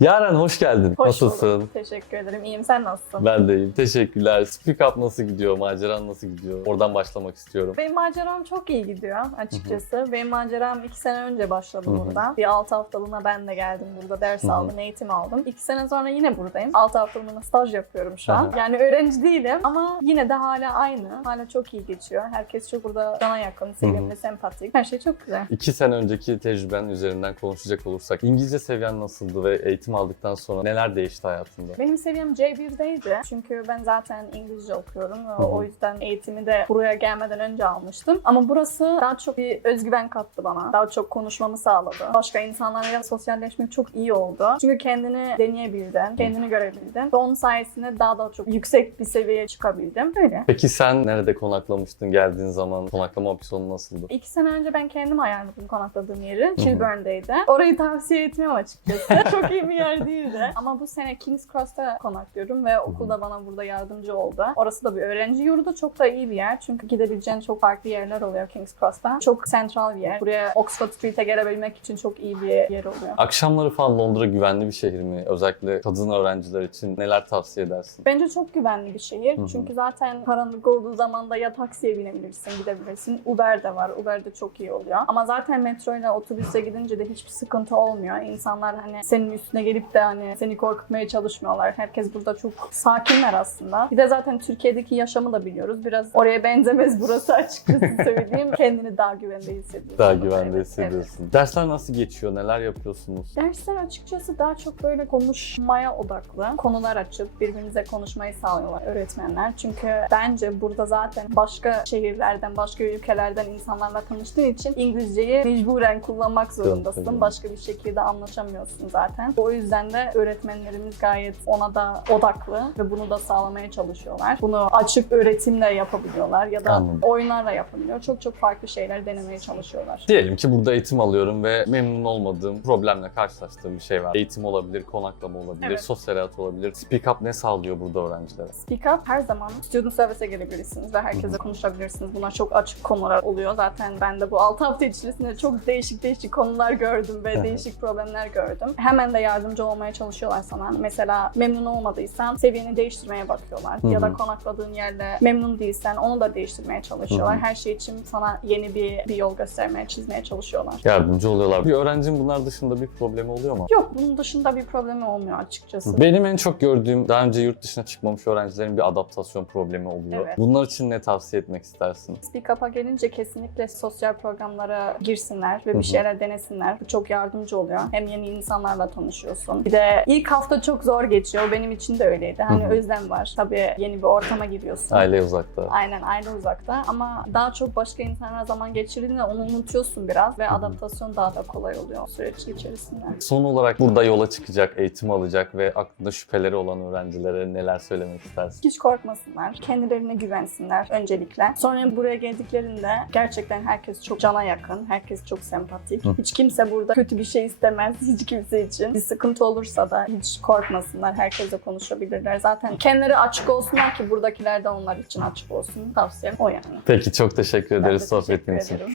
Yaren hoş geldin. Hoş Nasılsın? bulduk. Teşekkür ederim. İyiyim. Sen nasılsın? Ben de iyiyim. Teşekkürler. Speak Up nasıl gidiyor? Maceran nasıl gidiyor? Oradan başlamak istiyorum. Benim maceram çok iyi gidiyor açıkçası. Benim maceram iki sene önce başladı Hı hı. burada. Bir altı haftalığına ben de geldim burada. Ders aldım, eğitim aldım. İki sene sonra yine buradayım. Altı haftalığına staj yapıyorum şu an. Yani öğrenci değilim ama yine de hala aynı. Hala çok iyi geçiyor. Herkes çok burada cana yakın, sevimli, sempatik. Her şey çok güzel. İki sene önceki tecrüben üzerinden konuşacak olursak İngilizce seviyen nasıldı ve eğitim aldıktan sonra neler değişti hayatında? Benim seviyem C1'deydi. Çünkü ben zaten İngilizce okuyorum. ve hı. O yüzden eğitimi de buraya gelmeden önce almıştım. Ama burası daha çok bir özgüven kattı bana. Daha çok konuşmamı sağladı. Başka insanlarla sosyalleşmek çok iyi oldu. Çünkü kendini deneyebildin, kendini görebildin. Ve onun sayesinde daha da çok yüksek bir seviyeye çıkabildim. Öyle. Peki sen nerede konaklamıştın geldiğin zaman? Konaklama opsiyonu nasıldı? İki sene önce ben kendim ayarladım konakladığım yeri. Kilburn'daydı. Orayı tavsiye etmiyorum açıkçası. Çok iyi bir yer değildi. Ama bu sene King's Cross'ta konaklıyorum ve okul da bana burada yardımcı oldu. Orası da bir öğrenci yurdu. Çok da iyi bir yer. Çünkü gidebileceğin çok farklı yerler oluyor King's Cross'ta. Çok central bir yer. Buraya Oxford Street'e gelebilmek için çok iyi bir yer oluyor. Akşamları falan Londra güvenli bir şehir mi? Özellikle kadın öğrenciler için neler tavsiye edersin? Bence çok güvenli bir şehir. Hı hı. Çünkü zaten karanlık olduğu zaman da ya taksiye binebilirsin, gidebilirsin. Uber de var. Uber de çok iyi oluyor. Ama zaten metro ile otobüse gidince de hiçbir sıkıntı olmuyor. İnsanlar hani senin üstüne gelip de hani seni korkutmaya çalışmıyorlar. Herkes burada çok sakinler aslında. Bir de zaten Türkiye'deki yaşamı da biliyoruz. Biraz oraya benzemez burası açıkçası söyleyeyim. Kendini daha güvende hissediyorsun. Daha güvende Evet, hissediyorsun. Dersler nasıl geçiyor? Neler yapıyorsunuz? Dersler açıkçası daha çok böyle konuşmaya odaklı. Konular açıp birbirimize konuşmayı sağlıyorlar öğretmenler. Çünkü bence burada zaten başka şehirlerden, başka ülkelerden insanlarla tanıştığın için İngilizceyi mecburen kullanmak zorundasın. Başka bir şekilde anlaşamıyorsun zaten. O yüzden de öğretmenlerimiz gayet ona da odaklı ve bunu da sağlamaya çalışıyorlar. Bunu açık öğretimle yapabiliyorlar ya da Anladım. oyunlarla yapabiliyor. Çok çok farklı şeyler denemeye çalışıyorlar. Diyelim ki burada eğitim alıyorum ve memnun olmadığım, problemle karşılaştığım bir şey var. Eğitim olabilir, konaklama olabilir, Evet. sosyal hayat olabilir. Speak Up ne sağlıyor burada öğrencilere? Speak Up her zaman student service'e gelebilirsiniz ve herkese konuşabilirsiniz. Bunlar çok açık konular oluyor. Zaten ben de bu 6 hafta içerisinde çok değişik değişik konular gördüm ve değişik problemler gördüm. Hemen de yardımcı olmaya çalışıyorlar sana. Mesela memnun olmadıysan seviyeni değiştirmeye bakıyorlar. Hı Ya da konakladığın yerde memnun değilsen onu da değiştirmeye çalışıyorlar. Hı hı. Her şey için sana yeni bir, bir yol göstermeye, çizmeye çalışıyorlar. Yardımcı oluyorlar. Bir öğrencinin bunlar dışında bir problemi oluyor mu? Yok bunun dışında bir problemi olmuyor açıkçası. Benim en çok gördüğüm daha önce yurt dışına çıkmamış öğrencilerin bir adaptasyon problemi oluyor. Evet. Bunlar için ne tavsiye etmek istersin? Speak Up'a gelince kesinlikle sosyal programlara girsinler ve Hı hı. bir şeyler denesinler. Bu çok yardımcı oluyor. Hem yeni insanlarla tanışıyorsun. Bir de ilk hafta çok zor geçiyor. Benim için de öyleydi. Hani özlem var. Tabii yeni bir ortama giriyorsun. Aile uzakta. Aynen aile uzakta ama daha çok başka insanlarla zaman geçirdiğinde onu unutuyorsun biraz ve adaptasyon daha da kolay oluyor süreç içerisinde. Son olarak burada yola çıkacak, eğitim alacak ve aklında şüpheleri olan öğrencilere neler söylemek istersin? Hiç korkmasınlar. Kendilerine güvensinler öncelikle. Sonra buraya geldiklerinde gerçekten herkes çok cana yakın. Herkes çok sempatik. Hiç kimse burada kötü bir şey istemez hiç kimse için. Bir sıkıntı olursa da hiç korkmasınlar. Herkesle konuşabilirler. Zaten kendileri açık olsunlar ki buradakiler de onlar için açık olsun. Tavsiyem o yani. Peki çok teşekkür ederiz sohbetin için. ederim.